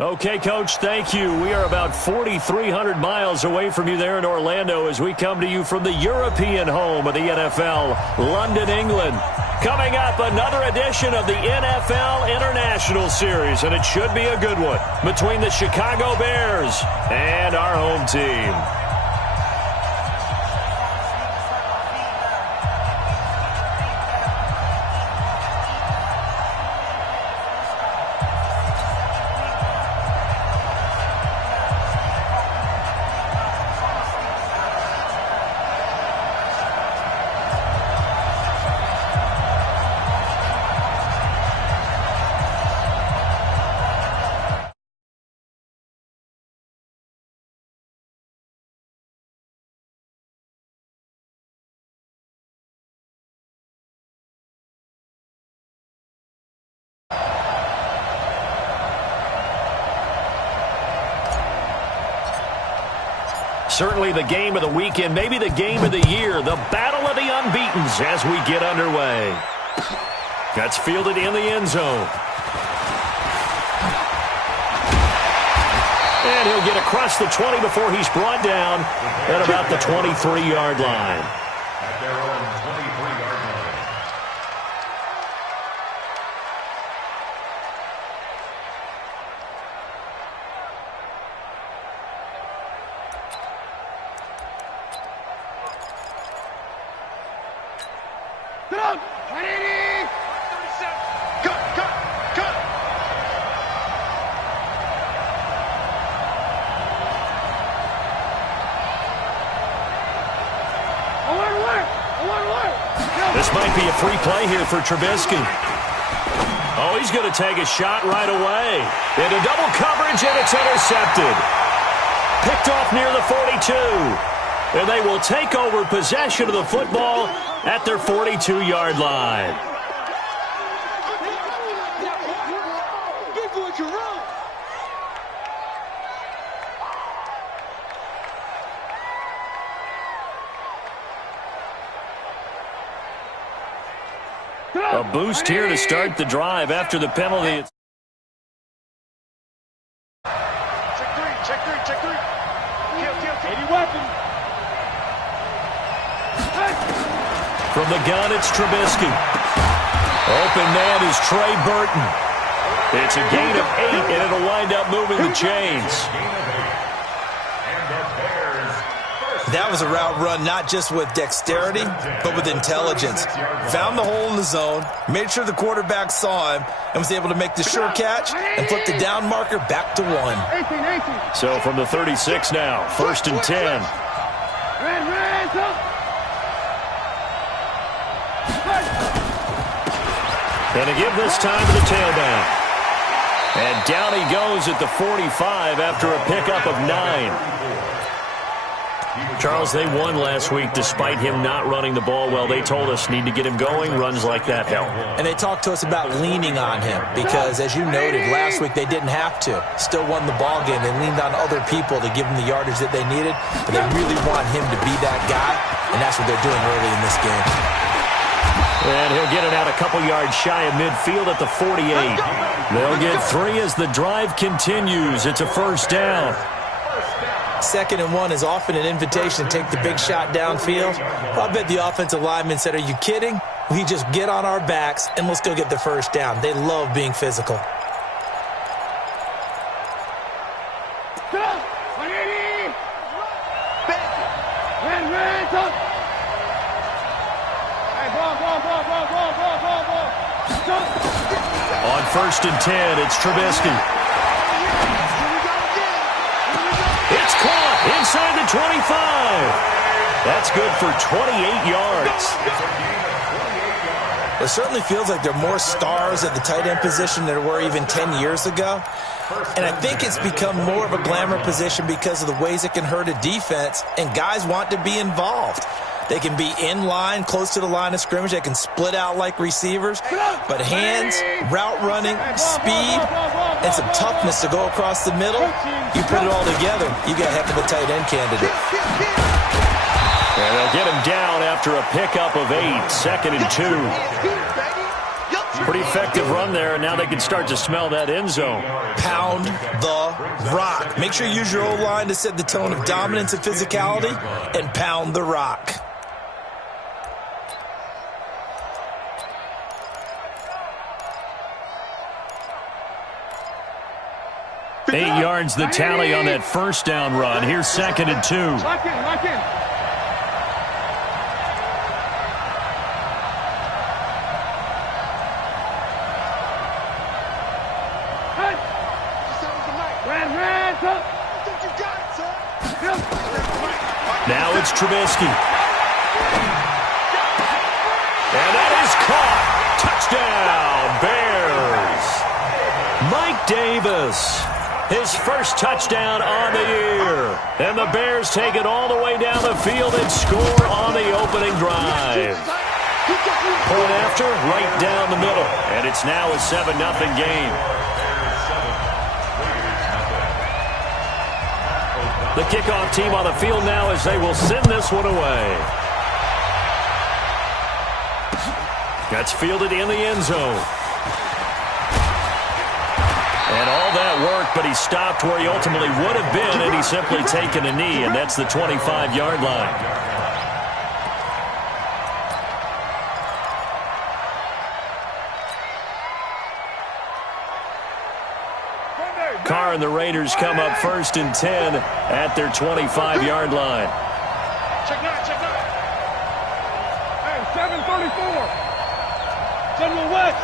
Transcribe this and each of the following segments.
Okay, Coach, thank you. We are about 4,300 miles away from you there in Orlando as we come to you from the European home of the NFL, London, England. Coming up, another edition of the NFL International Series, and it should be a good one between the Chicago Bears and our home team. Certainly the game of the weekend, maybe the game of the year, the battle of the unbeatens as we get underway. That's fielded in the end zone. And he'll get across the 20 before he's brought down at about the 23-yard line. At their own 23-yard line. This might be a free play here for Trubisky. Oh, he's going to take a shot right away. Into double coverage, and it's intercepted. Picked off near the 42. And they will take over possession of the football at their 42-yard line. A boost here to start the drive after the penalty. Check three. Kill. 80 weapon. From the gun, it's Trubisky. Open man is Trey Burton. It's a gain of 8, and it'll wind up moving the chains. That was a route run not just with dexterity, but with intelligence. Found the hole in the zone, made sure the quarterback saw him, and was able to make the sure catch and flip the down marker back to 1. So from the 36 now, 1st and 10. And to give this time to the tailback. And down he goes at the 45 after a pickup of 9. Charles, they won last week despite him not running the ball well. They told us need to get him going. Runs like that help. And they talked to us about leaning on him because, as you noted, last week they didn't have to. Still won the ball game. They leaned on other people to give them the yardage that they needed, but they really want him to be that guy, and that's what they're doing early in this game. And he'll get it out a couple yards shy of midfield at the 48. They'll get 3 as the drive continues. It's a first down. 2nd and 1 is often an invitation to take the big shot downfield. Well, I bet the offensive lineman said, are you kidding? We just get on our backs and let's go get the first down. They love being physical. On 1st and 10, it's Trubisky. It's caught inside the 25. That's good for 28 yards. It certainly feels like there are more stars at the tight end position than there were even 10 years ago. And I think it's become more of a glamour position because of the ways it can hurt a defense, and guys want to be involved. They can be in line, close to the line of scrimmage. They can split out like receivers. But hands, route running, speed, and some toughness to go across the middle, you put it all together, you got a heck of a tight end candidate. And they'll get him down after a pickup of 8, 2nd and 2. Pretty effective run there, and now they can start to smell that end zone. Pound the rock. Make sure you use your O-line to set the tone of dominance and physicality, and pound the rock. Eight yards the tally on that first down run. Here's 2nd and 2. Lock in, lock in. Now it's Trubisky. And that is caught. Touchdown, Bears. Mike Davis. His first touchdown on the year. And the Bears take it all the way down the field and score on the opening drive. Point after, right down the middle. And it's now a 7-0 game. The kickoff team on the field now as they will send this one away. That's fielded in the end zone. And all that work, but he stopped where he ultimately would have been, and he's simply taken a knee, and that's the 25-yard line. Carr and the Raiders come up 1st and 10 at their 25-yard line. Check 9, check 9. Hey, 734. General West.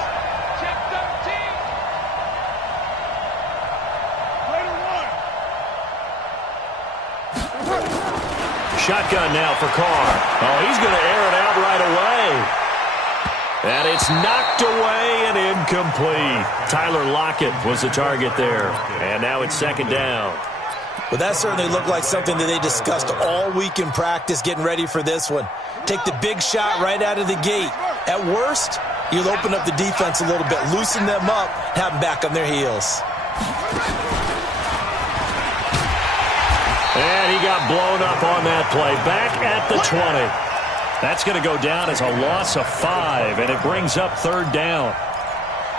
Check 13. Later 1. Shotgun now for Carr. Oh, he's going to air it out right away. And it's knocked away and incomplete. Tyler Lockett was the target there. And now it's 2nd down. Well, that certainly looked like something that they discussed all week in practice getting ready for this one. Take the big shot right out of the gate. At worst, you'll open up the defense a little bit, loosen them up, have them back on their heels. And he got blown up on that play. Back at the 20. That's going to go down as a loss of 5, and it brings up 3rd down.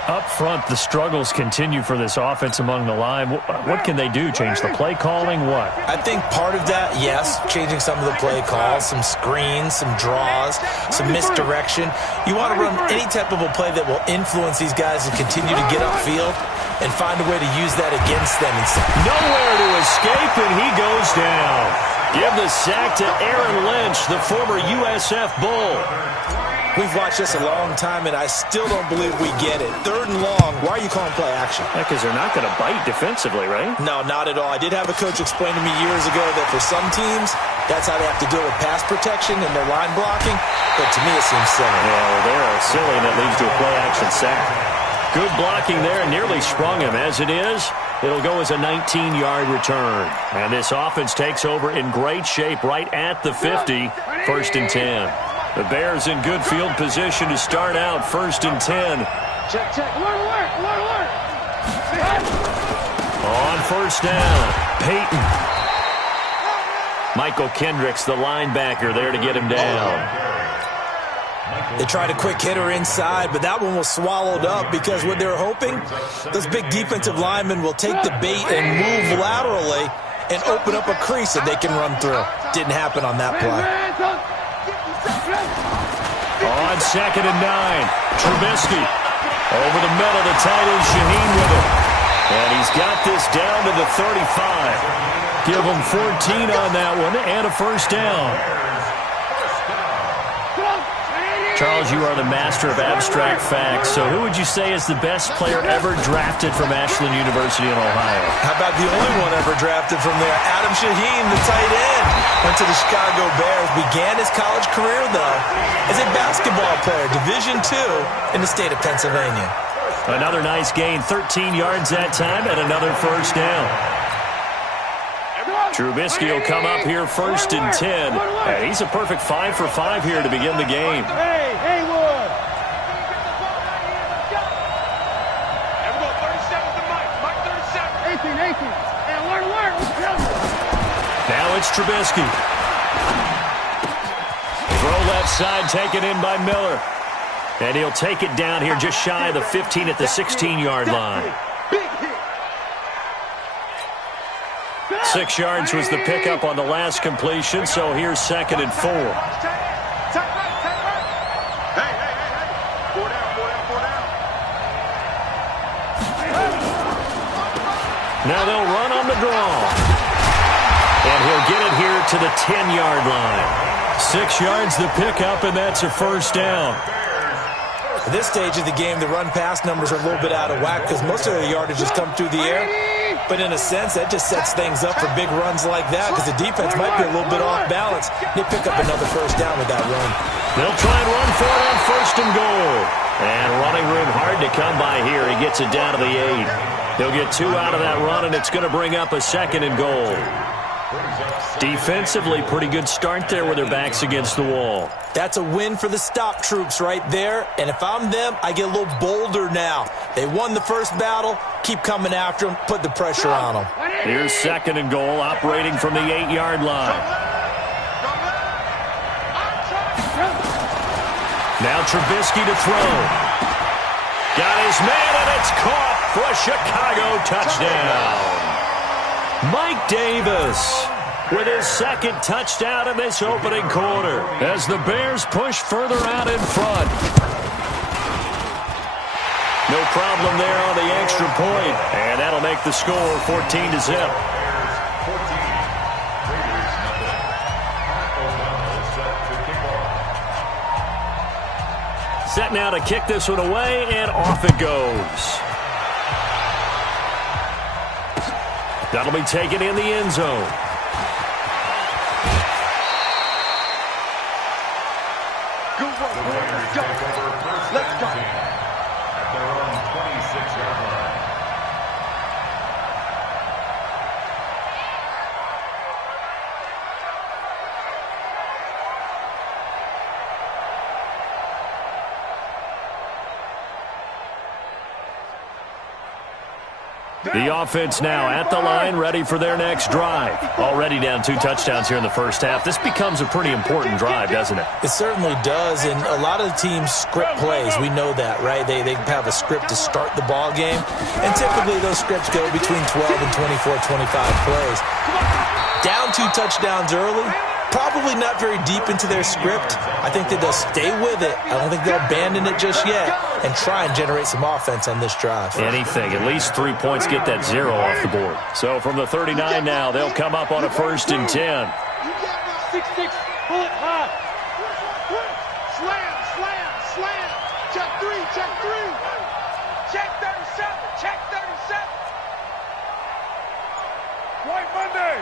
Up front, the struggles continue for this offense among the line. What can they do? Change the play calling? What? I think part of that, yes, changing some of the play calls, some screens, some draws, some misdirection. You want to run any type of a play that will influence these guys and continue to get upfield and find a way to use that against them. Nowhere to escape, and he goes down. Give the sack to Aaron Lynch, the former USF Bull. We've watched this a long time, and I still don't believe we get it. 3rd and long. Why are you calling play action? Because they're not going to bite defensively, right? No, not at all. I did have a coach explain to me years ago that for some teams, that's how they have to deal with pass protection and their line blocking. But to me, it seems silly. Yeah, well, they're silly, and that leads to a play action sack. Good blocking there, nearly sprung him. As it is, it'll go as a 19-yard return. And this offense takes over in great shape right at the 50, 1st and 10. The Bears in good field position to start out 1st and 10. Check, check. Alert. On 1st down, Peyton. Michael Kendricks, the linebacker, there to get him down. They tried a quick hitter inside, but that one was swallowed up because what they were hoping, those big defensive linemen will take the bait and move laterally and open up a crease that they can run through. Didn't happen on that play. On 2nd and 9, Trubisky. Over the middle, the tight end Shaheen with it. And he's got this down to the 35. Give him 14 on that one and a 1st down. Charles, you are the master of abstract facts. So who would you say is the best player ever drafted from Ashland University in Ohio? How about the only one ever drafted from there? Adam Shaheen, the tight end. Went to the Chicago Bears. Began his college career, though, as a basketball player, Division II in the state of Pennsylvania. Another nice gain, 13 yards that time, and another 1st down. Trubisky will come up here 1st and 10. And he's a perfect 5 for 5 here to begin the game. Hey, Haywood. There we go, 37 to Mike 37. 18. Hey, alert. Now it's Trubisky. Throw left side, taken in by Miller. And he'll take it down here just shy of the 15 at the 16-yard line. 6 yards was the pickup on the last completion, so here's 2nd and 4. Now they'll run on the draw. And he'll get it here to the 10-yard line. 6 yards the pickup, and that's a first down. At this stage of the game, the run-pass numbers are a little bit out of whack because most of the yardage has come through the air. But in a sense, that just sets things up for big runs like that because the defense might be a little bit off balance. They pick up another first down with that run. They'll try and run for it on 1st and goal. And running room hard to come by here. He gets it down to the 8. He'll get 2 out of that run, and it's going to bring up a 2nd and goal. Defensively, pretty good start there with their backs against the wall. That's a win for the stop troops right there. And if I'm them, I get a little bolder now. They won the first battle. Keep coming after them. Put the pressure on them. Here's 2nd and goal, operating from the 8-yard line. Now Trubisky to throw. Got his man, and it's caught for a Chicago touchdown. Mike Davis with his 2nd touchdown in this opening quarter as the Bears push further out in front. No problem there on the extra point, and that'll make the score 14-0. Set now to kick this one away, and off it goes. That'll be taken in the end zone. Good work. Let's go. At their own 26-yard line. The offense now at the line, ready for their next drive. Already down 2 touchdowns here in the first half. This becomes a pretty important drive, doesn't it? It certainly does, and a lot of the teams script plays. We know that, right? They have a script to start the ball game, and typically those scripts go between 12 and 24, 25 plays. Down 2 touchdowns early, probably not very deep into their script. I think that they'll stay with it. I don't think they'll abandon it just yet and try and generate some offense on this drive. Anything. At least 3 points, get that 0 off the board. So from the 39 now, they'll come up on a 1st and 10. 6-6, pull it high. Slam, slam, slam. Check 3, check 3. Check 37, check 37. White Monday.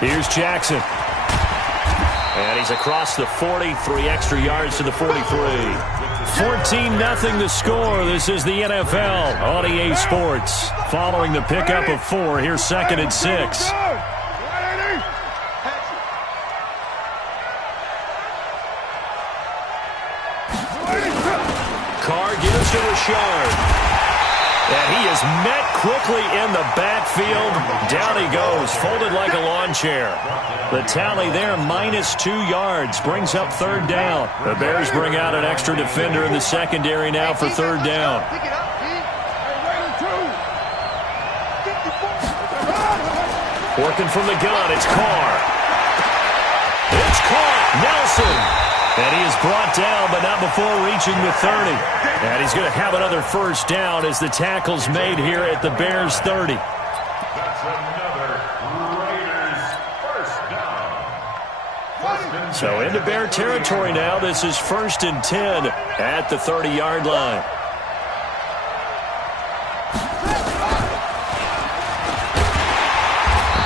Here's Jackson. And he's across the 40, 3 extra yards to the 43. 14-0 the score. This is the NFL on EA Sports. Following the pickup of 4, here's 2nd and 6. Carr gives to Rashard. And he is met quickly in the backfield. Down he goes, folded like a lawn chair. The tally there, -2 yards, brings up 3rd down. The Bears bring out an extra defender in the secondary now for 3rd down. Working from the gun, it's Carr. It's caught, Nelson. And he is brought down, but not before reaching the 30. And he's going to have another first down as the tackle's made here at the Bears' 30. That's another Raiders first down. So into Bear territory now. This is 1st and 10 at the 30-yard line.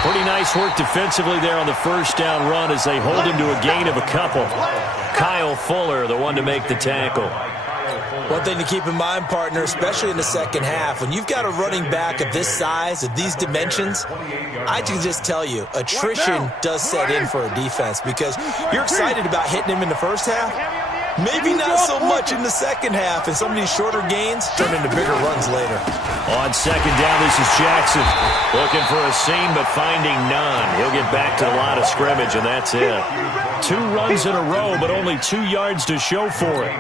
Pretty nice work defensively there on the first down run as they hold him to a gain of a couple. Kyle Fuller, the one to make the tackle. One thing to keep in mind, partner, especially in the second half, when you've got a running back of this size, of these dimensions, I can just tell you, attrition does set in for a defense because you're excited about hitting him in the first half, Maybe not so much in the second half, and some of these shorter gains turn into bigger runs later. On second down, this is Jackson. Looking for a seam, but finding none. He'll get back to the line of scrimmage, and that's it. 2 runs in a row, but only 2 yards to show for it.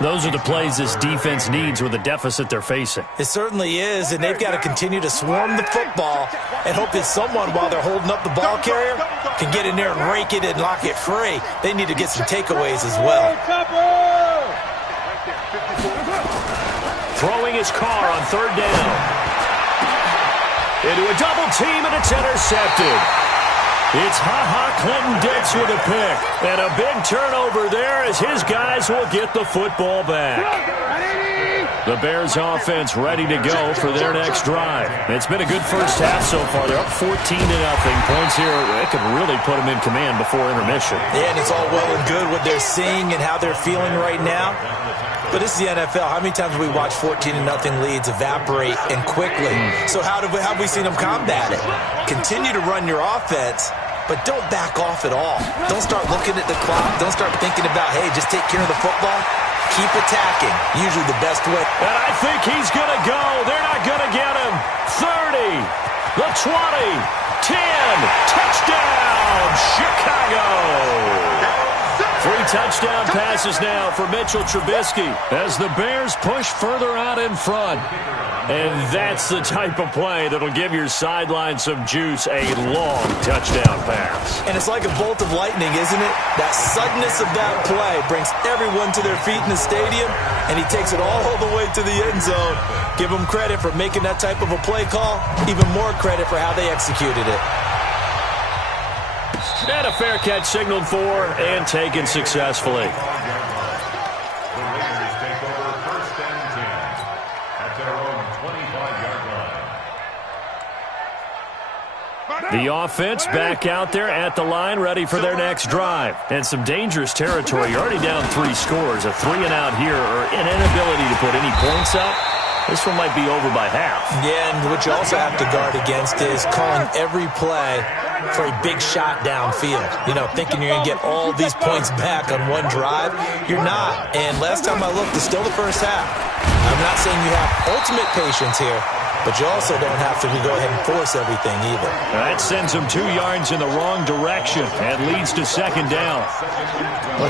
Those are the plays this defense needs with the deficit they're facing. It certainly is, and they've got to continue to swarm the football and hope that someone, while they're holding up the ball carrier, can get in there and rake it and lock it free. They need to get some takeaways as well. Throwing his car on third down. Into a double team, and it's intercepted. It's Clinton Dix with a pick. And a big turnover there as his guys will get the football back. The Bears offense ready to go for their next drive. It's been a good first half so far. They're up 14-0. Points here, it could really put them in command before intermission. Yeah, and it's all well and good what they're seeing and how they're feeling right now. But this is the NFL. How many times have we watched 14-0 leads evaporate and quickly? So how have we seen them combat it? Continue to run your offense, but don't back off at all. Don't start looking at the clock. Don't start thinking about, hey, just take care of the football. Keep attacking. Usually the best way. And I think he's going to go. They're not going to get him. 30, the 20, 10, touchdown, Chicago. 3 touchdown passes now for Mitchell Trubisky as the Bears push further out in front. And that's the type of play that'll give your sideline some juice, a long touchdown pass. And it's like a bolt of lightning, isn't it? That suddenness of that play brings everyone to their feet in the stadium, and he takes it all the way to the end zone. Give him credit for making that type of a play call, even more credit for how they executed it. And a fair catch signaled for and taken successfully. The Raiders take over first and 10 at their own 25-yard line. The offense back out there at the line, ready for their next drive. And some dangerous territory. You're already down 3 scores. A 3-and-out here, or an inability to put any points up. This one might be over by half. Yeah, and what you also have to guard against is calling every play for a big shot downfield. You know, thinking you're going to get all these points back on one drive. You're not. And last time I looked, it's still the first half. I'm not saying you have ultimate patience here, but you also don't have to go ahead and force everything either. That sends them 2 yards in the wrong direction and leads to second down.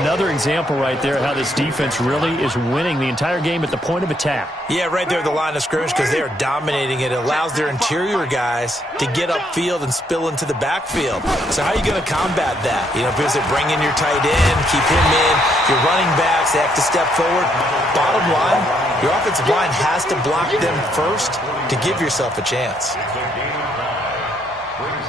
Another example right there how this defense really is winning the entire game at the point of attack. Yeah, right there at the line of scrimmage because they are dominating it. It allows their interior guys to get upfield and spill into the backfield. So how are you going to combat that? You know, because they bring in your tight end, keep him in. Your running backs, they have to step forward. Bottom line, your offensive line has to block them first to give yourself a chance.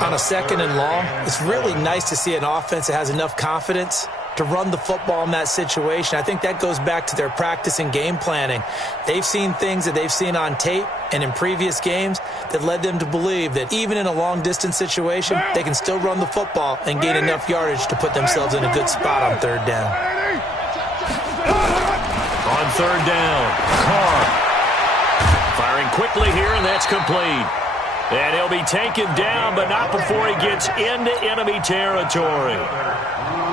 On a second and long, it's really nice to see an offense that has enough confidence to run the football in that situation. I think that goes back to their practice and game planning. They've seen things that they've seen on tape and in previous games that led them to believe that even in a long-distance situation, they can still run the football and gain enough yardage to put themselves in a good spot on third down. On third down, Carr firing quickly here, and that's complete. And he'll be taken down, but not before he gets into enemy territory.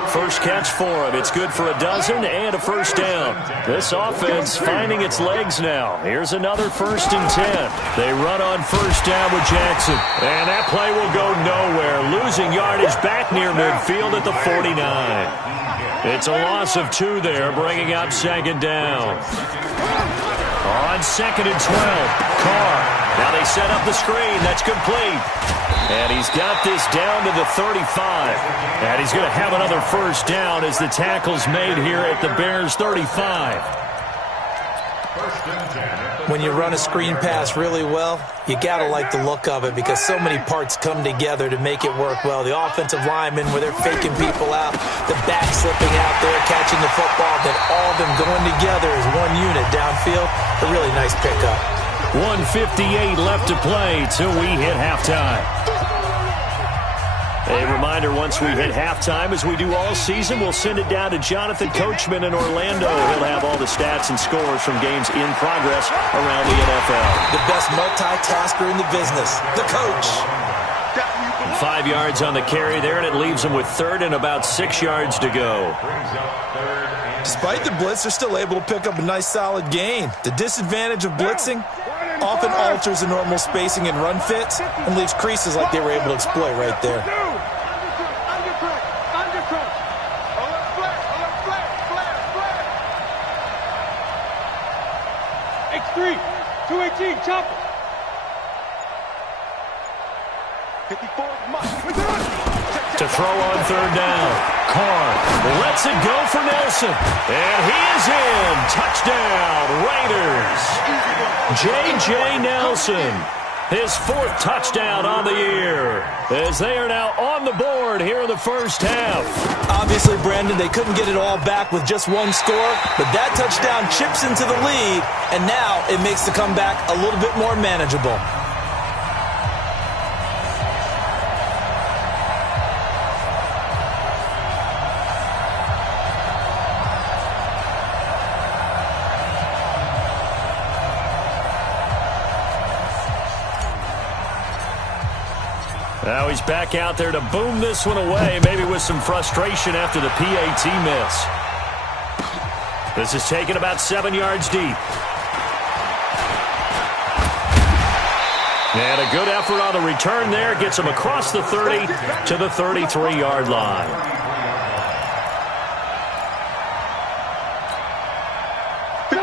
First catch for him. It's good for a dozen and a first down. This offense finding its legs now. Here's another 1st and 10. They run on first down with Jackson. And that play will go nowhere. Losing yardage back near midfield at the 49. It's a loss of 2 there, bringing up second down. On 2nd and 12, Carr. Now they set up the screen. That's complete. And he's got this down to the 35. And he's going to have another first down as the tackle's made here at the Bears' 35. When you run a screen pass really well, you got to like the look of it because so many parts come together to make it work well. The offensive linemen, where they're faking people out, the back slipping out there, catching the football, then all of them going together as one unit downfield. A really nice pickup. 1:58 left to play till we hit halftime. A reminder, once we hit halftime, as we do all season, we'll send it down to Jonathan Coachman in Orlando. He'll have all the stats and scores from games in progress around the NFL. The best multitasker in the business, the coach. 5 yards on the carry there, and it leaves them with third and about 6 yards to go. Despite the blitz, they're still able to pick up a nice solid gain. The disadvantage of blitzing often alters the normal spacing and run fits and leaves creases like they were able to exploit right there. X3, 218, chopper. 54, to throw on third down. Carr lets it go for Nelson. And he is in. Touchdown, Raiders. J.J. Nelson, his 4th touchdown on the year, as they are now on the board here in the first half. Obviously, Brandon, they couldn't get it all back with just one score, but that touchdown chips into the lead, and now it makes the comeback a little bit more manageable. Now he's back out there to boom this one away, maybe with some frustration after the PAT miss. This is taken about 7 yards deep. And a good effort on the return there. Gets him across the 30 to the 33-yard line.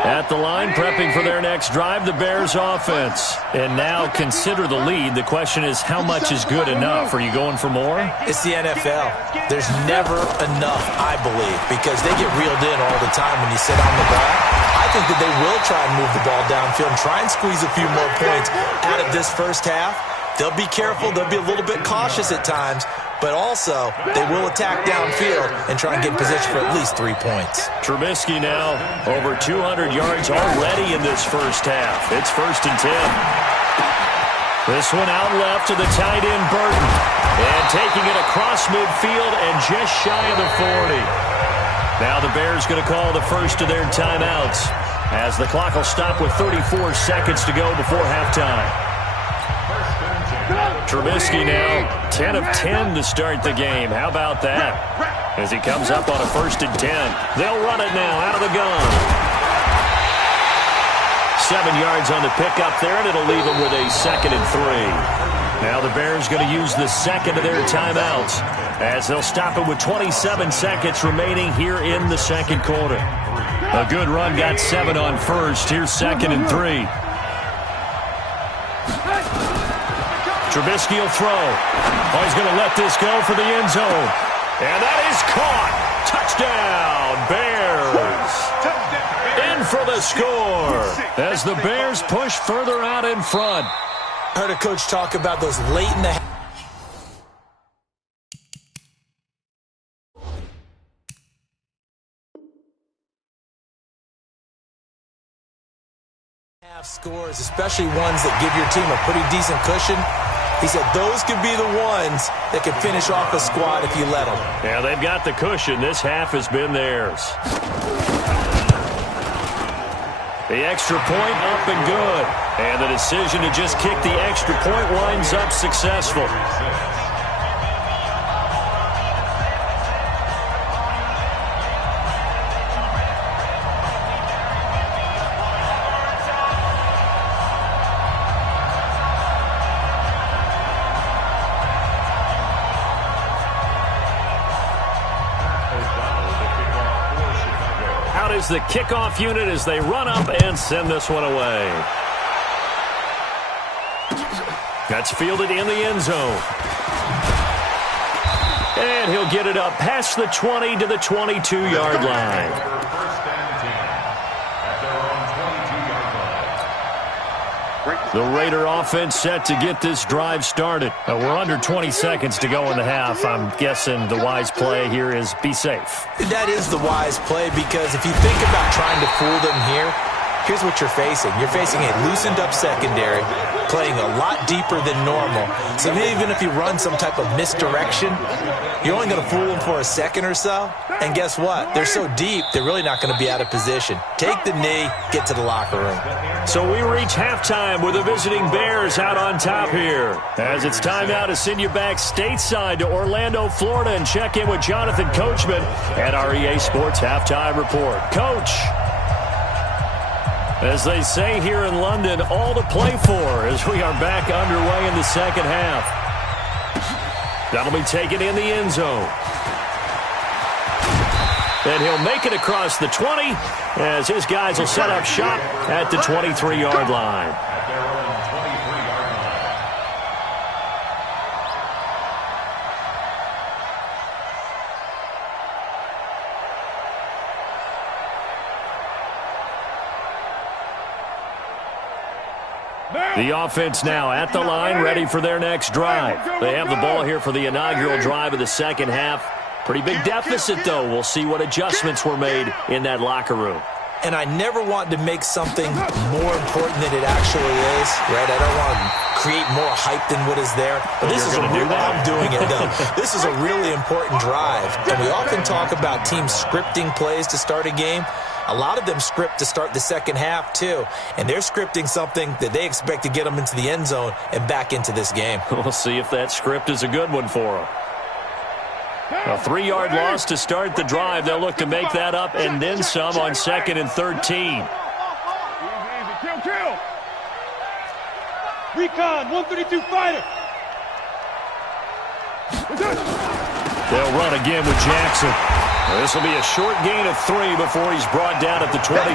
At the line, prepping for their next drive, the Bears offense. And now consider the lead. The question is, how much is good enough? Are you going for more? It's the NFL. There's never enough, I believe, because they get reeled in all the time when you sit on the ball. I think that they will try and move the ball downfield and try and squeeze a few more points out of this first half. They'll be careful. They'll be a little bit cautious at times, but also they will attack downfield and try and get in position for at least 3 points. Trubisky now over 200 yards already in this first half. It's 1st and 10. This one out left to the tight end, Burton. And taking it across midfield and just shy of the 40. Now the Bears going to call the first of their timeouts as the clock will stop with 34 seconds to go before halftime. Trubisky now 10 of 10 to start the game. How about that? As he comes up on a 1st and 10. They'll run it now out of the gun. 7 yards on the pickup there, and it'll leave them with a 2nd and 3. Now the Bears going to use the second of their timeouts as they'll stop it with 27 seconds remaining here in the second quarter. A good run, got 7 on first. Here's 2nd and 3. Trubisky will throw. Oh, he's going to let this go for the end zone. And that is caught. Touchdown, Bears. In for the score as the Bears push further out in front. I heard a coach talk about those late in the half scores, especially ones that give your team a pretty decent cushion. He said those could be the ones that can finish off a squad if you let them. Yeah, they've got the cushion. This half has been theirs. The extra point up and good. And the decision to just kick the extra point winds up successful. Is the kickoff unit as they run up and send this one away. That's fielded in the end zone. And he'll get it up past the 20 to the 22-yard line. The Raider offense set to get this drive started. We're under 20 seconds to go in the half. I'm guessing the wise play here is be safe. That is the wise play, because if you think about trying to fool them here, here's what you're facing. You're facing a loosened-up secondary, playing a lot deeper than normal. So even if you run some type of misdirection, you're only going to fool them for a second or so. And guess what? They're so deep, they're really not going to be out of position. Take the knee, get to the locker room. So we reach halftime with the visiting Bears out on top here. As it's time now to send you back stateside to Orlando, Florida, and check in with Jonathan Coachman at our EA Sports Halftime Report. Coach, as they say here in London, all to play for as we are back underway in the second half. That'll be taken in the end zone. And he'll make it across the 20 as his guys will set up shop at the 23-yard line. At their own 23-yard line. The offense now at the line, ready for their next drive. They have the ball here for the inaugural drive of the second half. Pretty big deficit, though. We'll see what adjustments were made in that locker room. And I never want to make something more important than it actually is, right? I don't want to create more hype than what is there. But this is I'm doing it, though. This is a really important drive. And we often talk about teams scripting plays to start a game. A lot of them script to start the second half, too. And they're scripting something that they expect to get them into the end zone and back into this game. We'll see if that script is a good one for them. A 3-yard loss to start the drive. They'll look to make that up and then some on 2nd and 13. Easy, kill. Recon, 132 fighter. They'll run again with Jackson. This will be a short gain of 3 before he's brought down at the 22.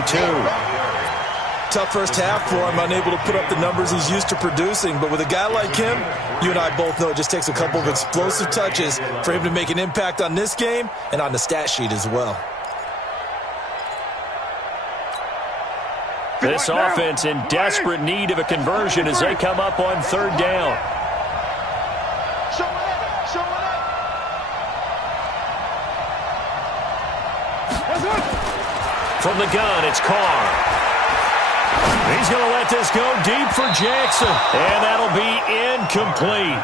Tough first half for him, unable to put up the numbers he's used to producing. But with a guy like him, you and I both know it just takes a couple of explosive touches for him to make an impact on this game and on the stat sheet as well. This offense in desperate need of a conversion as they come up on 3rd down. From the gun, it's Carr. He's going to let this go deep for Jackson, and that'll be incomplete.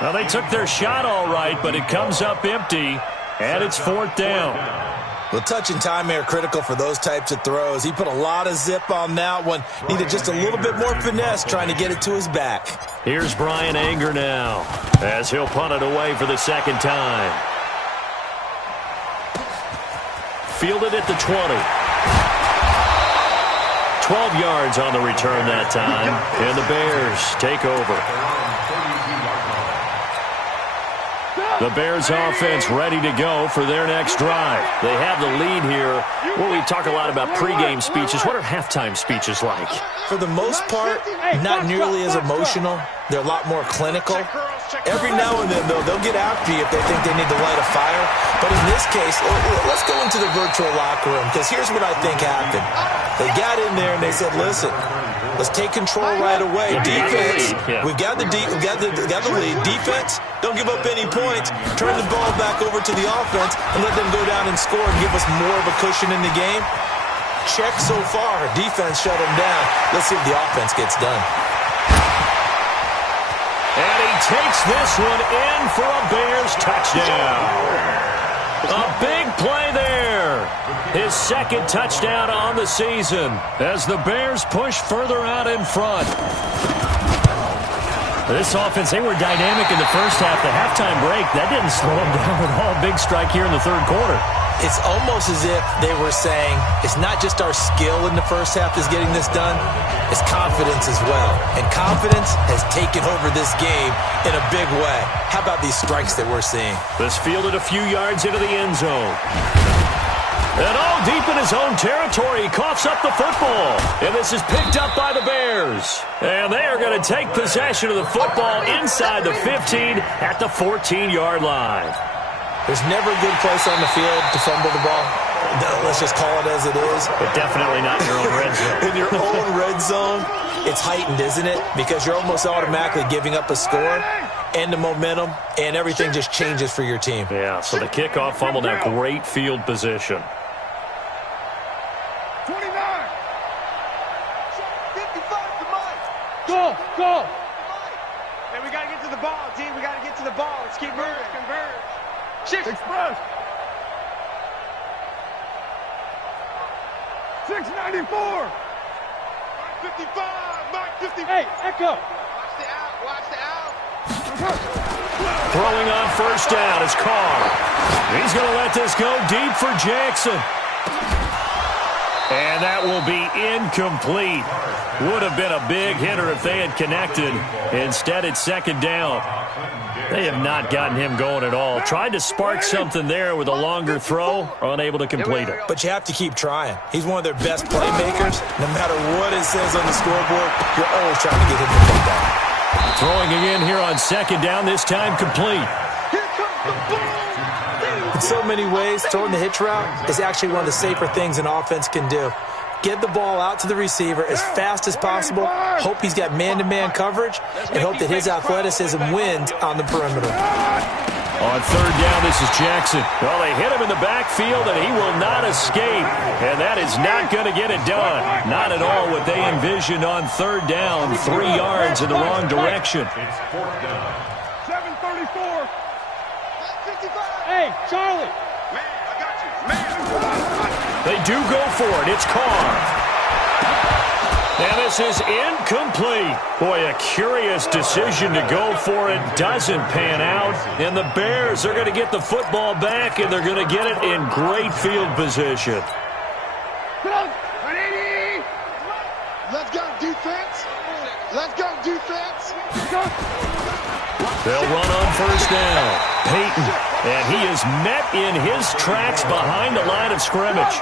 Well, they took their shot all right, but it comes up empty, and it's 4th down. Well, touch and time are critical for those types of throws. He put a lot of zip on that one. Needed just a little bit more finesse trying to get it to his back. Here's Brian Anger now as he'll punt it away for the second time. Fielded at the 20. 12 yards on the return that time, and the Bears take over. The Bears offense ready to go for their next drive. They have the lead here. Well, we talk a lot about pregame speeches. What are halftime speeches like? For the most part, not nearly as emotional. They're a lot more clinical. Every now and then, though, they'll get after you if they think they need to light a fire. But in this case, let's go into the virtual locker room, because here's what I think happened. They got in there and they said, listen, let's take control right away. Defense, we've got the lead. Defense, don't give up any points. Turn the ball back over to the offense and let them go down and score and give us more of a cushion in the game. Check so far. Defense shut them down. Let's see if the offense gets done. And he takes this one in for a Bears touchdown. A big play there. His second touchdown on the season as the Bears push further out in front. This offense, they were dynamic in the first half. The halftime break, that didn't slow them down at all. Big strike here in the 3rd quarter. It's almost as if they were saying, it's not just our skill in the first half that's getting this done, it's confidence as well. And confidence has taken over this game in a big way. How about these strikes that we're seeing? This fielded a few yards into the end zone. And all deep in his own territory, he coughs up the football. And this is picked up by the Bears. And they are going to take possession of the football inside the 15 at the 14-yard line. There's never a good place on the field to fumble the ball. Let's just call it as it is. But definitely not in your own red zone. In your own red zone, it's heightened, isn't it? Because you're almost automatically giving up a score and the momentum, and everything just changes for your team. Yeah, so the kickoff fumble, now great field position. 29. Go, go. Man, we got to get to the ball, team. We got to get to the ball. Let's keep moving. Convert. Express. 694. Mark 55. Mark 50. Hey, Echo. Watch the out. Watch the out. Throwing on first down is Carr. He's going to let this go deep for Jackson. And that will be incomplete. Would have been a big hitter if they had connected. Instead, it's second down. They have not gotten him going at all. Tried to spark something there with a longer throw, unable to complete it. But you have to keep trying. He's one of their best playmakers. No matter what it says on the scoreboard, you're always trying to get him to play down. Throwing again here on second down, this time complete. In so many ways, throwing the hitch route is actually one of the safer things an offense can do. Get the ball out to the receiver as fast as possible, hope he's got man-to-man coverage, and hope that his athleticism wins on the perimeter. On third down, this is Jackson. Well, they hit him in the backfield, and he will not escape. And that is not going to get it done. Not at all what they envisioned on third down. 3 yards in the wrong direction. It's fourth down. 734. 55. Hey, Charlie. Man, I got you. Man. They do go for it. It's Carr. And this is incomplete. Boy, a curious decision to go for it. Doesn't pan out. And the Bears are going to get the football back, and they're going to get it in great field position. Let's go, defense. Let's go, defense. They'll run on first down. Peyton. And he is met in his tracks behind the line of scrimmage.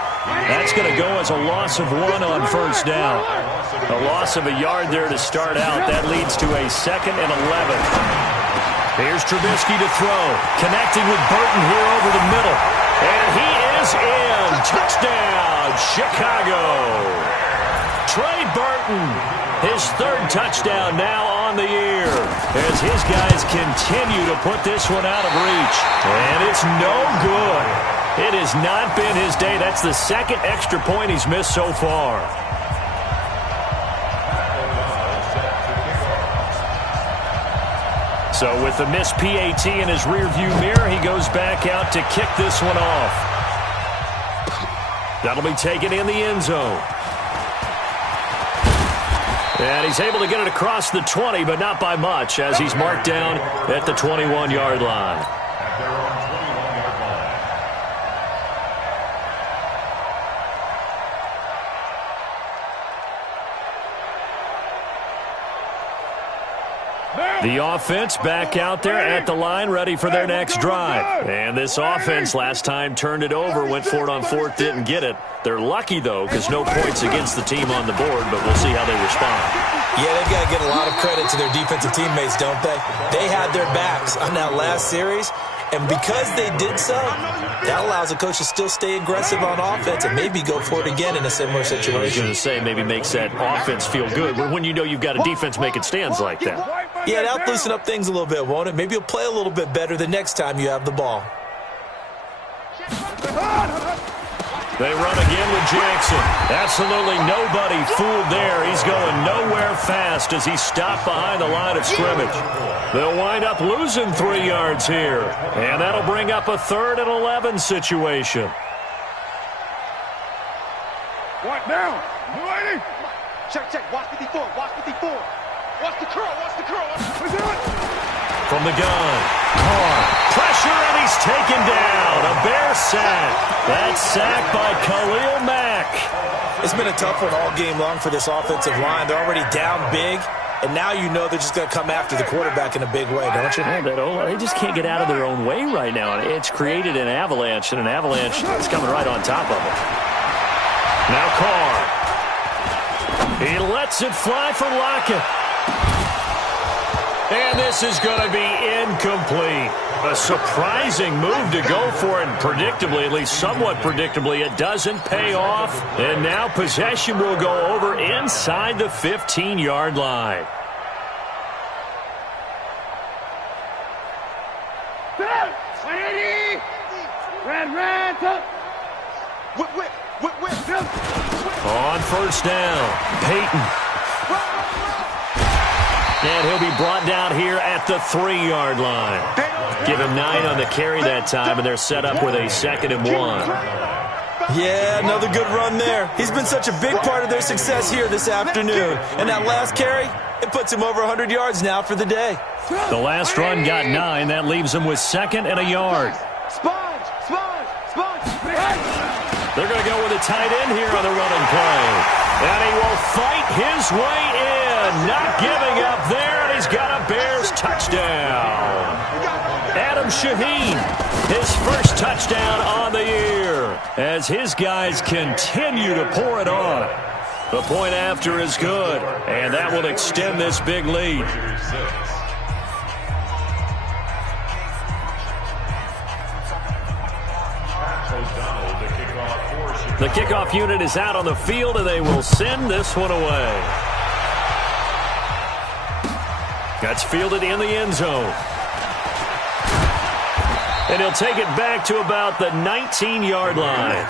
That's going to go as a loss of 1 on first down. A loss of a yard there to start out. That leads to a 2nd and 11. Here's Trubisky to throw. Connecting with Burton here over the middle. And he is in. Touchdown, Chicago. Trey Burton, his 3rd touchdown now on the year as his guys continue to put this one out of reach. And it's no good. It has not been his day. That's the 2nd extra point he's missed so far. So with the missed PAT in his rearview mirror, he goes back out to kick this one off. That'll be taken in the end zone. And he's able to get it across the 20, but not by much, as he's marked down at the 21-yard line. At their own 21-yard line. The offense back out there at the line, ready for their next drive. And this offense last time turned it over, went for it on 4th, didn't get it. They're lucky, though, because no points against the team on the board, but we'll see how they respond. Yeah, they've got to give a lot of credit to their defensive teammates, don't they? They had their backs on that last series, and because they did so, that allows the coach to still stay aggressive on offense and maybe go for it again in a similar situation. I was going to say, maybe makes that offense feel good when you know you've got a defense making stands like that. Yeah, that'll loosen up things a little bit, won't it? Maybe you'll play a little bit better the next time you have the ball. They run again with Jackson. Absolutely nobody fooled there. He's going nowhere fast as he's stopped behind the line of scrimmage. They'll wind up losing 3 yards here. And that'll bring up a 3rd and 11 situation. What now? Ready? Check, check. Watch 54. Watch 54. Watch the curl. Watch the curl. We do it. From the gun, Carr, pressure, and he's taken down. A Bear sack. That's sacked by Khalil Mack. It's been a tough one all game long for this offensive line. They're already down big, and now you know they're just going to come after the quarterback in a big way, don't you? Yeah, they just can't get out of their own way right now. It's created an avalanche, and an avalanche is coming right on top of them. Now Carr. He lets it fly for Lockett. And this is going to be incomplete. A surprising move to go for it, and predictably, at least somewhat predictably, it doesn't pay off. And now possession will go over inside the 15-yard line. On first down, Peyton. And he'll be brought down here at the 3-yard line. Give him 9 on the carry that time, and they're set up with a 2nd and 1. Yeah, another good run there. He's been such a big part of their success here this afternoon. And that last carry, it puts him over 100 yards now for the day. The last run got 9. That leaves him with 2nd and a yard. They're going to go with a tight end here on the running play. And he will fight his way in. Not giving up there, and he's got a Bears touchdown. Adam Shaheen, his first touchdown on the year, as his guys continue to pour it on. The point after is good, and that will extend this big lead. The kickoff unit is out on the field, and they will send this one away. That's fielded in the end zone. And he'll take it back to about the 19-yard line.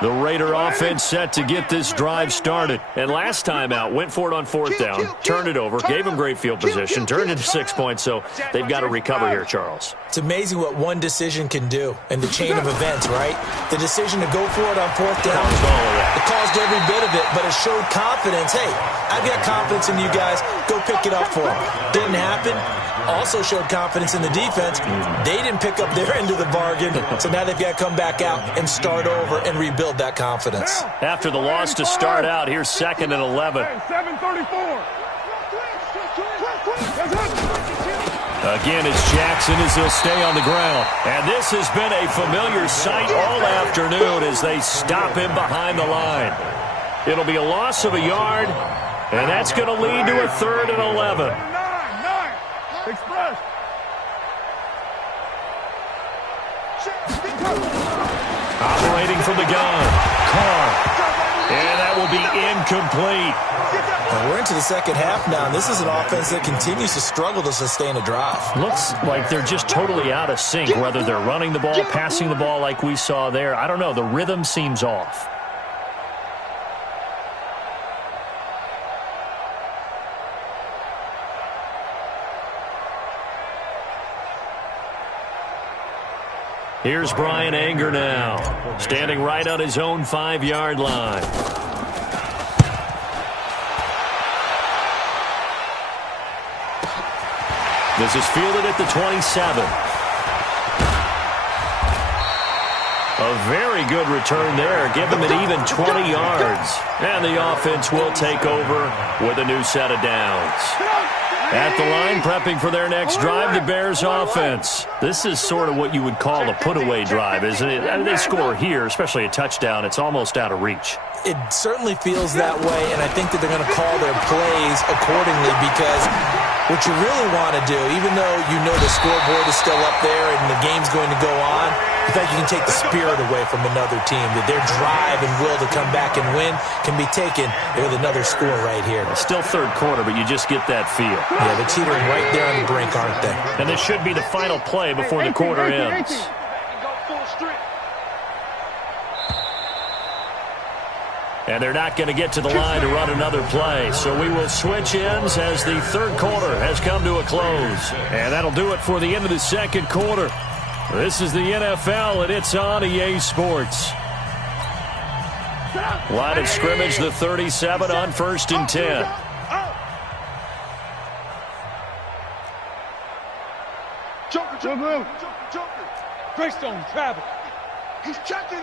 The Raider offense set to get this drive started. And last time out, went for it on 4th down, turned it over, gave them great field position, turned it to 6 points, so they've got to recover here, Charles. It's amazing what one decision can do in the chain of events, right? The decision to go for it on 4th down, it caused every bit of it, but it showed confidence. Hey, I've got confidence in you guys. Go pick it up for them. Didn't happen. Also showed confidence in the defense. They didn't pick up their end of the bargain, so now they've got to come back out and start over and rebuild that confidence. After the loss to start out, here's 2nd and 11. 7:34. Again, it's Jackson as he'll stay on the ground. And this has been a familiar sight all afternoon as they stop him behind the line. It'll be a loss of a yard, and that's going to lead to a 3rd and 11. Express. Operating from the gun, Carr. And that will be incomplete. Well, we're into the second half now, and this is an offense that continues to struggle to sustain a drive. Looks like they're just totally out of sync, whether they're running the ball, passing the ball like we saw there. I don't know. The rhythm seems off. Here's Brian Anger now, standing right on his own 5-yard line. This is fielded at the 27. A very good return there. Give him an even 20 yards. And the offense will take over with a new set of downs. At the line, prepping for their next drive, the Bears offense. This is sort of what you would call a put-away drive, isn't it? I mean, they score here, especially a touchdown. It's almost out of reach. It certainly feels that way, and I think that they're going to call their plays accordingly because what you really want to do, even though you know the scoreboard is still up there and the game's going to go on, in fact, you can take the spirit away from another team, that their drive and will to come back and win can be taken with another score right here. Still third quarter, but you just get that feel. Yeah, they're teetering right there on the brink, aren't they? And this should be the final play before the quarter ends. And they're not going to get to the line to run another play. So we will switch ends as the third quarter has come to a close. And that'll do it for the end of the second quarter. This is the NFL, and it's on EA Sports. Line of scrimmage, the 37 on 1st and 10. Joker. Greystone, travel. He's checking.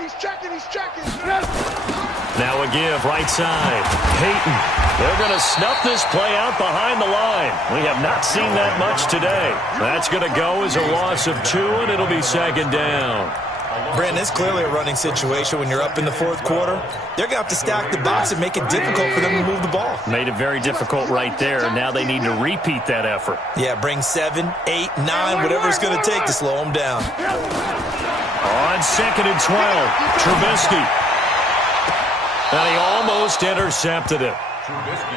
Now a give, right side. Peyton. They're going to snuff this play out behind the line. We have not seen that much today. That's going to go as a loss of 2, and it'll be 2nd down. Brandon, it's clearly a running situation when you're up in the fourth quarter. They're going to have to stack the box and make it difficult for them to move the ball. Made it very difficult right there. Now they need to repeat that effort. Yeah, bring 7, 8, 9, whatever it's going to take to slow them down. On 2nd and 12, Trubisky. And he almost intercepted it.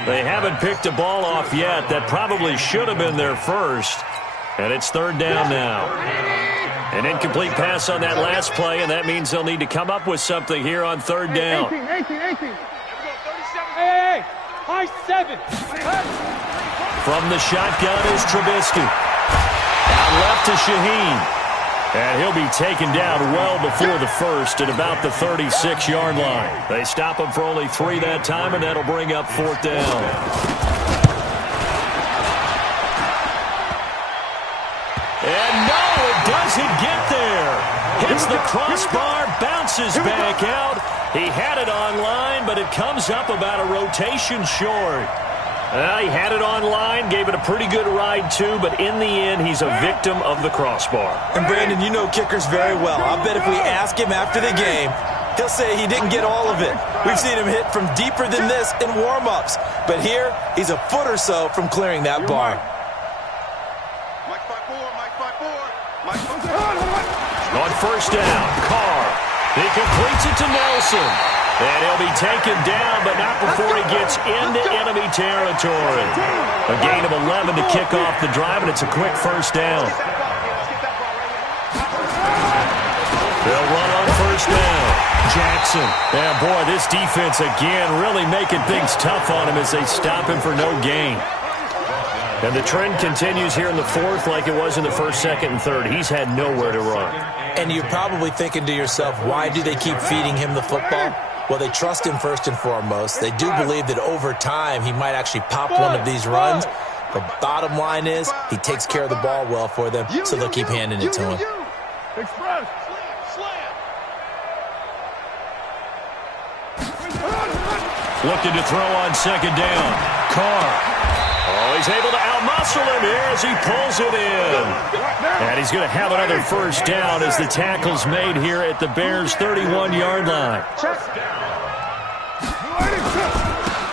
They haven't picked a ball off yet. That probably should have been their first. And it's third down now. An incomplete pass on that last play, and that means they'll need to come up with something here on third down. 18. Hey, high 7. From the shotgun is Trubisky. Out left to Shaheen. And he'll be taken down well before the first at about the 36-yard line. They stop him for only 3 that time, and that'll bring up fourth down. And no, it doesn't get there. Hits the crossbar, bounces back out. He had it online, but it comes up about a rotation short. He had it online, gave it a pretty good ride, too, but in the end, he's a victim of the crossbar. And, Brandon, you know kickers very well. I bet if we ask him after the game, he'll say he didn't get all of it. We've seen him hit from deeper than this in warm-ups. But here, he's a foot or so from clearing that bar. On first down, Carr. He completes it to Nelson. And he'll be taken down, but not before he gets into enemy territory. A gain of 11 to kick off the drive, and it's a quick first down. They'll run on first down. Jackson. And, boy, this defense again really making things tough on him as they stop him for no gain. And the trend continues here in the fourth like it was in the first, second, and third. He's had nowhere to run. And you're probably thinking to yourself, why do they keep feeding him the football? Well, they trust him first and foremost. They do believe that over time he might actually pop one of these runs. The bottom line is he takes care of the ball well for them, so they'll keep handing it to him. Express. Looking to throw on second down. Carr. Oh, he's able to outmuscle him here as he pulls it in. And he's going to have another first down as the tackle's made here at the Bears' 31-yard line.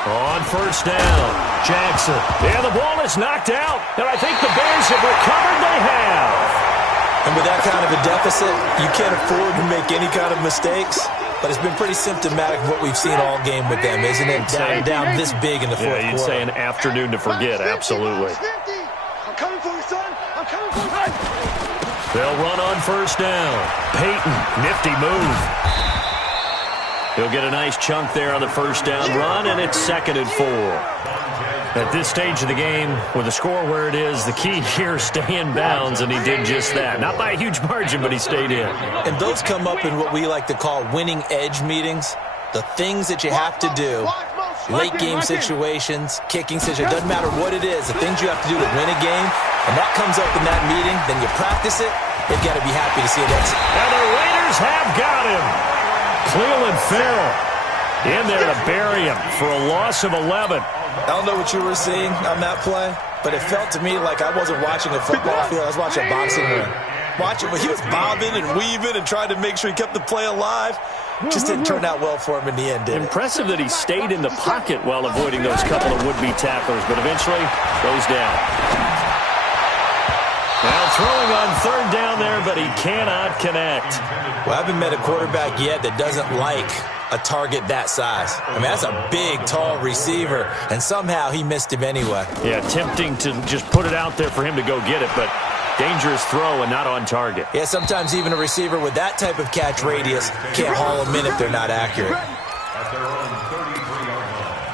On first down, Jackson. And the ball is knocked out. And I think the Bears have recovered. They have. And with that kind of a deficit, you can't afford to make any kind of mistakes. But it's been pretty symptomatic of what we've seen all game with them, isn't it? Down this big in the fourth quarter. Yeah, you'd say an afternoon to forget, absolutely. I'm coming for you, son. I'm coming for you. They'll run on first down. Peyton, nifty move. He'll get a nice chunk there on the first down run, and it's 2nd and 4. At this stage of the game, with the score where it is, the key here is stay in bounds, and he did just that. Not by a huge margin, but he stayed in. And those come up in what we like to call winning edge meetings. The things that you have to do, late game situations, kicking situations, doesn't matter what it is, the things you have to do to win a game, and that comes up in that meeting, then you practice it, they've got to be happy to see it exit. And the Raiders have got him. Cleveland Farrell in there to bury him for a loss of 11. I don't know what you were seeing on that play, but it felt to me like I wasn't watching a football field. I was watching a boxing ring. He was bobbing and weaving and trying to make sure he kept the play alive. Just didn't turn out well for him in the end, did it? Impressive that he stayed in the pocket while avoiding those couple of would-be tacklers, but eventually goes down. Now throwing on third down there, but he cannot connect. Well, I haven't met a quarterback yet that doesn't like a target that size. I mean, that's a big, tall receiver, and somehow he missed him anyway. Yeah, tempting to just put it out there for him to go get it, but dangerous throw and not on target. Yeah, sometimes even a receiver with that type of catch radius can't haul them in if they're not accurate. At their own 33-yard line.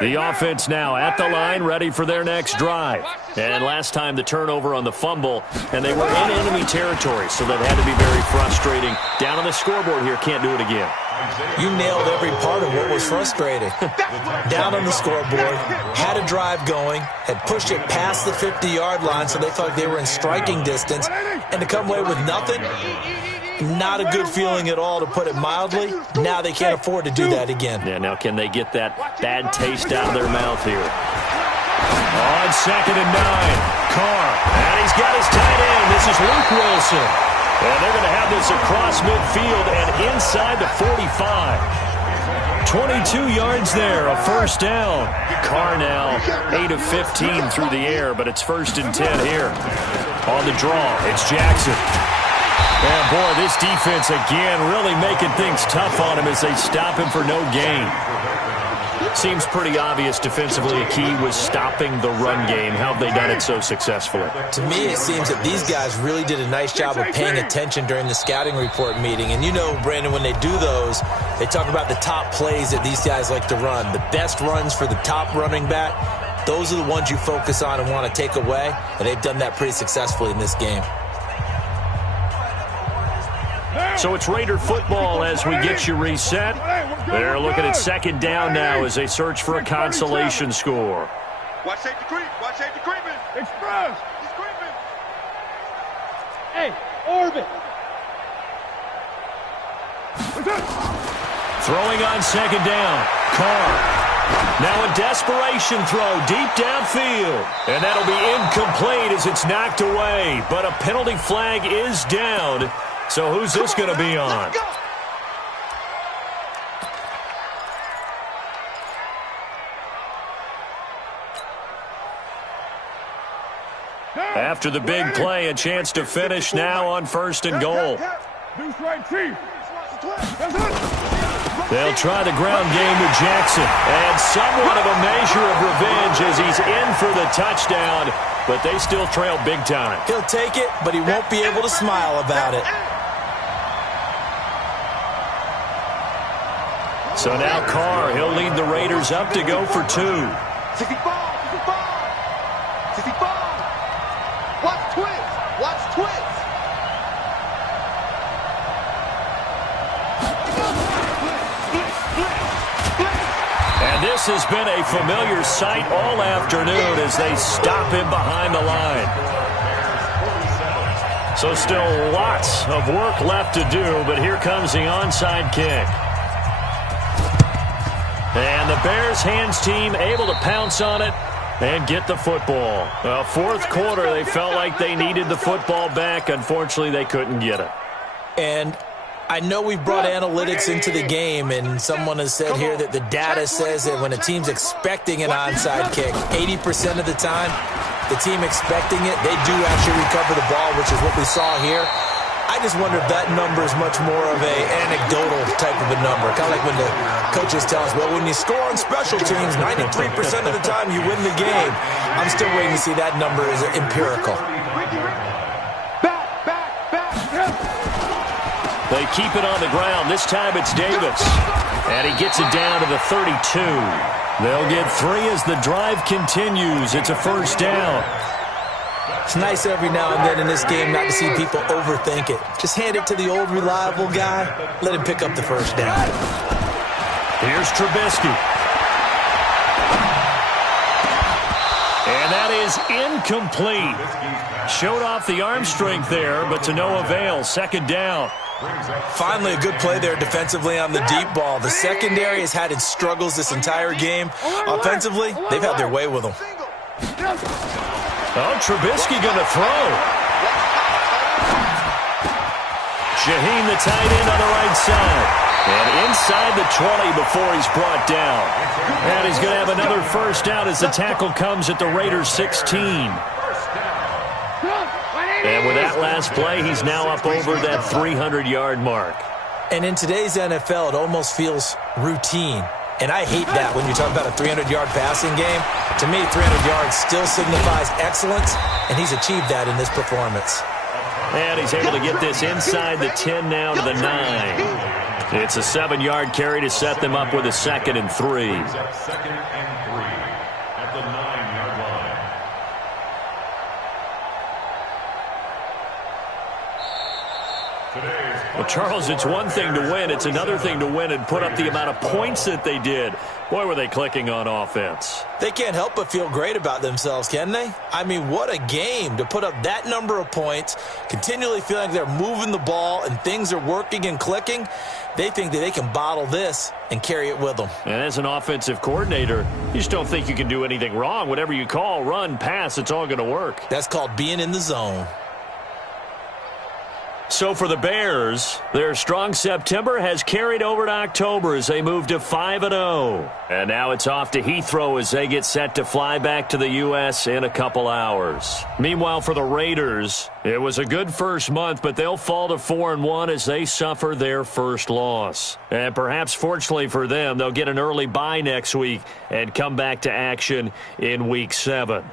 The offense now at the line, ready for their next drive. And last time the turnover on the fumble, and they were in enemy territory, so that had to be very frustrating. Down on the scoreboard here, can't do it again. You nailed every part of what was frustrating. Down on the scoreboard, had a drive going, had pushed it past the 50-yard line, so they thought they were in striking distance, and to come away with nothing, not a good feeling at all, to put it mildly. Now they can't afford to do that again. Yeah, now can they get that bad taste out of their mouth here? On 2nd and 9, Carr, and he's got his tight end. This is Luke Wilson. And they're going to have this across midfield and inside the 45. 22 yards there, a first down. Carr now 8 of 15 through the air, but it's 1st and 10 here. On the draw, it's Jackson. boy, this defense again really making things tough on him as they stop him for no gain. Seems pretty obvious defensively a key was stopping the run game. How have they done it so successfully? To me, it seems that these guys really did a nice job of paying attention during the scouting report meeting. And you know, Brandon, when they do those, they talk about the top plays that these guys like to run. The best runs for the top running back, those are the ones you focus on and want to take away. And they've done that pretty successfully in this game. So it's Raider football as we get you reset. They're looking at second down now as they search for a consolation score. Watch safety creep. Watch safety creeping. Express. He's creeping. Hey, orbit. Throwing on second down. Carr. Now a desperation throw deep downfield. And that'll be incomplete as it's knocked away. But a penalty flag is down. So who's this going to be on? After the big play, a chance to finish now on 1st and goal. They'll try the ground game with Jackson. And somewhat of a measure of revenge as he's in for the touchdown. But they still trail big time. He'll take it, but he won't be able to smile about it. So now Carr, he'll lead the Raiders up to go for 2. 65. Watch twins. Watch twins. And this has been a familiar sight all afternoon as they stop him behind the line. So still lots of work left to do, but here comes the onside kick. And the Bears hands team able to pounce on it and get the football. Fourth quarter, they felt like they needed the football back. Unfortunately, they couldn't get it. And I know we've brought analytics into the game, and someone has said here that the data says that when a team's expecting an onside kick, 80% of the time, the team expecting it, they do actually recover the ball, which is what we saw here. I just wonder if that number is much more of an anecdotal type of a number. Kind of like when the coaches tell us, well, when you score on special teams, 93% of the time you win the game. I'm still waiting to see that number is empirical. They keep it on the ground. This time it's Davis. And he gets it down to the 32. They'll get 3 as the drive continues. It's a first down. It's nice every now and then in this game not to see people overthink it. Just hand it to the old reliable guy. Let him pick up the first down. Here's Trubisky. And that is incomplete. Showed off the arm strength there, but to no avail. Second down. Finally, a good play there defensively on the deep ball. The secondary has had its struggles this entire game. Offensively, they've had their way with them. Oh, Trubisky going to throw. Shaheen, the tight end on the right side. And inside the 20 before he's brought down. And he's going to have another first down as the tackle comes at the Raiders' 16. And with that last play, he's now up over that 300-yard mark. And in today's NFL, it almost feels routine. And I hate that when you talk about a 300-yard passing game. To me, 300 yards still signifies excellence, and he's achieved that in this performance. And he's able to get this inside the 10 now to the 9. It's a 7-yard carry to set them up with a 2nd and 3. Second and 3 at the 9-yard line. Well, Charles, it's one thing to win. It's another thing to win and put up the amount of points that they did. Boy, were they clicking on offense. They can't help but feel great about themselves, can they? I mean, what a game to put up that number of points, continually feeling like they're moving the ball and things are working and clicking. They think that they can bottle this and carry it with them. And as an offensive coordinator, you just don't think you can do anything wrong. Whatever you call, run, pass, it's all going to work. That's called being in the zone. So for the Bears, their strong September has carried over to October as they move to 5-0. And now it's off to Heathrow as they get set to fly back to the U.S. in a couple hours. Meanwhile, for the Raiders, it was a good first month, but they'll fall to 4-1 as they suffer their first loss. And perhaps fortunately for them, they'll get an early bye next week and come back to action in Week 7.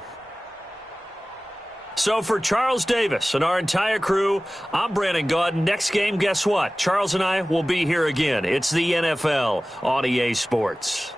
So for Charles Davis and our entire crew, I'm Brandon Gaudin. Next game, guess what? Charles and I will be here again. It's the NFL on EA Sports.